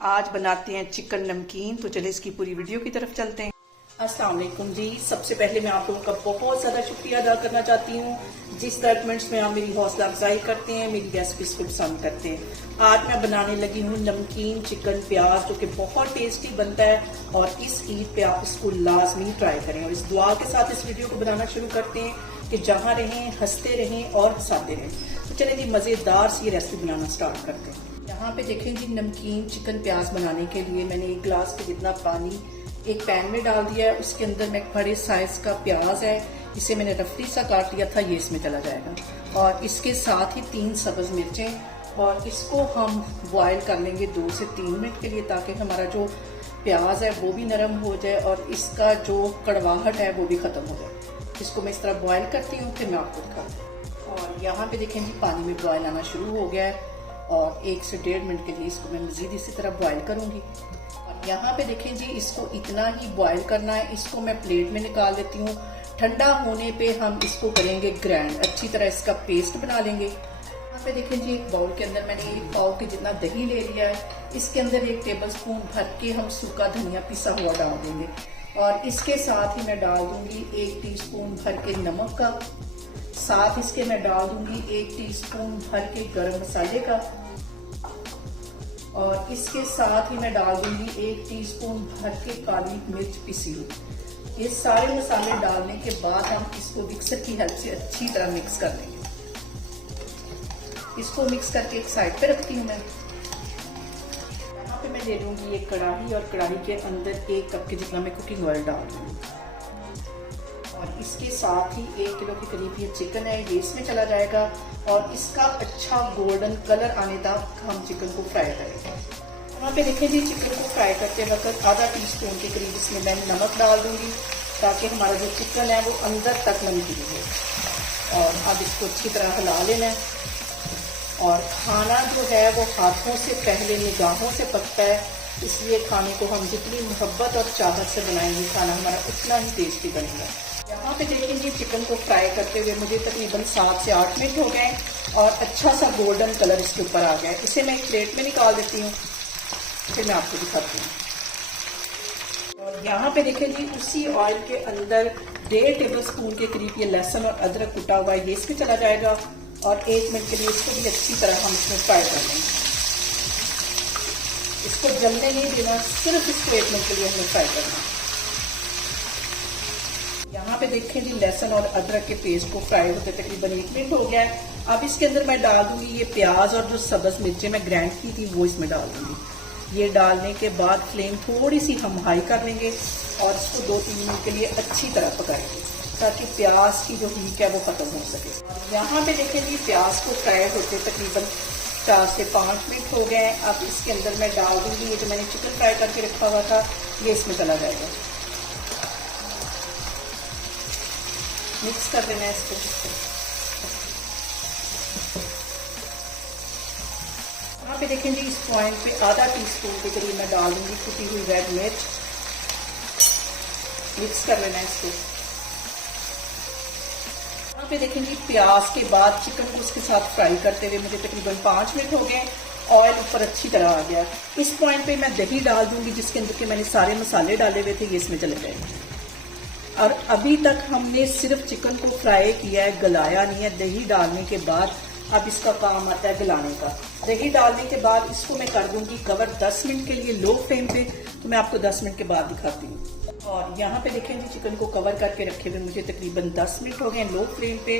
आज बनाते हैं चिकन नमकीन। तो चले इसकी पूरी वीडियो की तरफ चलते हैं। अस्सलाम वालेकुम जी। सबसे पहले मैं आप लोगों का बहुत ज़्यादा शुक्रिया अदा करना चाहती हूँ जिस तरह कमेंट्स में आप मेरी हौसला अफजाई करते हैं, मेरी रेसिपीज को पसंद करते हैं। आज मैं बनाने लगी हूँ नमकीन चिकन प्याज, जो कि बहुत टेस्टी बनता है और इस ईद पे आप इसको लाजमी ट्राई करें। और इस दुआ के साथ इस वीडियो को बनाना शुरू करते हैं कि जहाँ रहें हंसते रहें और हंसाते रहें। तो चले जी मज़ेदार सी ये रेसिपी बनाना स्टार्ट करते हैं। यहाँ पे देखें जी, नमकीन चिकन प्याज बनाने के लिए मैंने एक गिलास के जितना पानी एक पैन में डाल दिया है। उसके अंदर में बड़े साइज का प्याज है, इसे मैंने रफली सा काट लिया था, ये इसमें चला जाएगा। और इसके साथ ही 3 सब्ज मिर्चें, और इसको हम बॉयल कर लेंगे 2 से 3 मिनट के लिए, ताकि हमारा जो प्याज है वो भी नरम हो जाए और इसका जो कड़वाहट है वो भी ख़त्म हो जाए। इसको मैं इस तरह बॉयल करती हूँ, फिर मैं आपको दिखाती हूँ। और यहाँ पे देखें जी, पानी में बॉयल आना शुरू हो गया है और 1 से 1.5 मिनट के लिए इसको मैं मज़ीद इसी तरह बॉयल करूँगी। यहाँ पे देखें जी, इसको इतना ही बॉयल करना है। इसको मैं प्लेट में निकाल लेती हूँ। ठंडा होने पे हम इसको करेंगे ग्राइंड, अच्छी तरह इसका पेस्ट बना लेंगे। यहाँ पे देखें जी, एक बाउल के अंदर मैंने 1 पाव के जितना दही ले लिया है। इसके अंदर 1 टेबलस्पून भर के हम सूखा धनिया पिसा हुआ डाल देंगे, और इसके साथ ही मैं डाल दूंगी 1 टीस्पून भर के नमक का, साथ इसके मैं डाल दूंगी 1 टीस्पून भर के गरम मसाले का, और इसके साथ ही मैं डाल दूंगी 1 टीस्पून भर के काली मिर्च पिसी हुई। ये सारे मसाले डालने के बाद हम इसको मिक्सर की हेल्प से अच्छी तरह मिक्स कर लेंगे। इसको मिक्स करके एक साइड पे रखती हूँ मैं। यहाँ पे मैं ले लूंगी एक कढ़ाई, और कढ़ाई के अंदर 1 कप के जितना मैं कुकिंग ऑयल डाल दूंगी, और इसके साथ ही 1 किलो के करीब ये चिकन है, ये इसमें चला जाएगा। और इसका अच्छा गोल्डन कलर आने तक हम चिकन को फ्राई करेंगे। यहाँ पे देखें जी, चिकन को फ्राई करते वक्त आधा टीस्पून के करीब इसमें मैं नमक डाल दूंगी, ताकि हमारा जो चिकन है वो अंदर तक नमकीन हो। और अब इसको अच्छी तरह हिला लेना है। और खाना जो है वो हाथों से पहले निगाहों से पकता है, इसलिए खाने को हम जितनी मोहब्बत और चाहत से बनाएंगे, खाना हमारा उतना ही टेस्टी बनेगा। यहाँ पे देखेंगे, चिकन को फ्राई करते हुए मुझे तकरीबन 7 से 8 मिनट हो गए और अच्छा सा गोल्डन कलर इसके ऊपर आ गया है। इसे मैं एक प्लेट में निकाल देती हूँ, फिर मैं आपको दिखाती हूँ। और यहाँ पे देखें जी, उसी ऑयल के अंदर 1.5 टेबलस्पून के करीब ये लहसुन और अदरक कुटा हुआ है, ये इसमें चला जाएगा। और 1 मिनट के लिए इसको भी अच्छी तरह हम इसमें फ्राई कर लेंगे। इसको जलने नहीं देना, सिर्फ इसको 1 मिनट के लिए हमें फ्राई करना। यहाँ पे देखें जी, लहसुन और अदरक के पेस्ट को फ्राई होते तकरीबन 1 मिनट हो गया है। अब इसके अंदर मैं डाल दूंगी ये प्याज, और जो सब्ज मिर्चें मैं ग्राइंड की थी वो इसमें डाल दूंगी। ये डालने के बाद फ्लेम थोड़ी सी हम हाई कर लेंगे और इसको 2-3 मिनट के लिए अच्छी तरह पकाएंगे, ताकि प्याज की जो हीट है वो खत्म हो सके। यहाँ पे देखें जी, प्याज को फ्राई होते तकरीबन 4 से 5 मिनट हो गए। अब इसके अंदर मैं डाल दूंगी ये जो मैंने चिकन फ्राई करके रखा हुआ था, ये इसमें चला जाएगा। मिक्स कर देना है इसको। यहाँ पे देखें जी, इस पॉइंट पे आधा टीस्पून के करीब मैं डाल दूंगी कुटी हुई रेड मिर्च। मिक्स कर लेना है इसको। यहाँ पे देखें जी, प्याज के बाद चिकन को उसके साथ फ्राई करते हुए मुझे तकरीबन 5 मिनट हो गए। ऑयल ऊपर अच्छी तरह आ गया। इस पॉइंट पे मैं दही डाल दूंगी, जिसके अंदर के मैंने सारे मसाले डाले हुए थे, ये इसमें चले जाएंगे। और अभी तक हमने सिर्फ चिकन को फ्राई किया है, गलाया नहीं है। दही डालने के बाद अब इसका काम आता है गलाने का। दही डालने के बाद इसको मैं कर दूंगी कवर 10 मिनट के लिए लो फ्लेम पे। तो मैं आपको 10 मिनट के बाद दिखाती हूँ। और यहाँ पे देखें जी, चिकन को कवर करके रखे हुए मुझे तकरीबन 10 मिनट हो गए लो फ्लेम पे,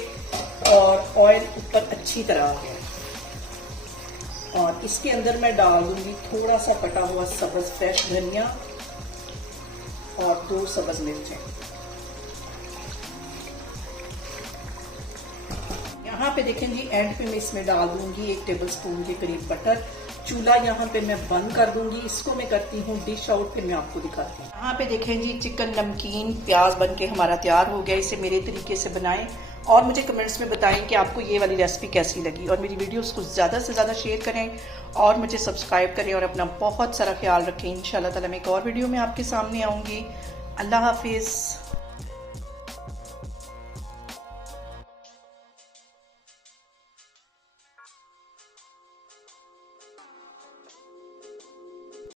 और ऑयल ऊपर अच्छी तरह आ गया। और इसके अंदर मैं डाल दूंगी थोड़ा सा कटा हुआ सब्ज फ्रेश धनिया और 2 सब्ज मिर्चें। यहाँ पे देखें जी, एंड पे मैं इसमें डाल दूंगी 1 टेबलस्पून के करीब बटर। चूल्हा यहाँ पे मैं बंद कर दूंगी। इसको मैं करती हूँ डिश आउट, फिर मैं आपको दिखाती हूँ। यहाँ पे देखें जी, चिकन नमकीन प्याज बन के हमारा तैयार हो गया। इसे मेरे तरीके से बनाएं और मुझे कमेंट्स में बताएं कि आपको ये वाली रेसिपी कैसी लगी। और मेरी वीडियोस को ज़्यादा से ज़्यादा शेयर करें और मुझे सब्सक्राइब करें, और अपना बहुत सारा ख्याल रखें। इंशाल्लाह ताला मैं एक और वीडियो में आपके सामने आऊँगी। अल्लाह हाफिज़।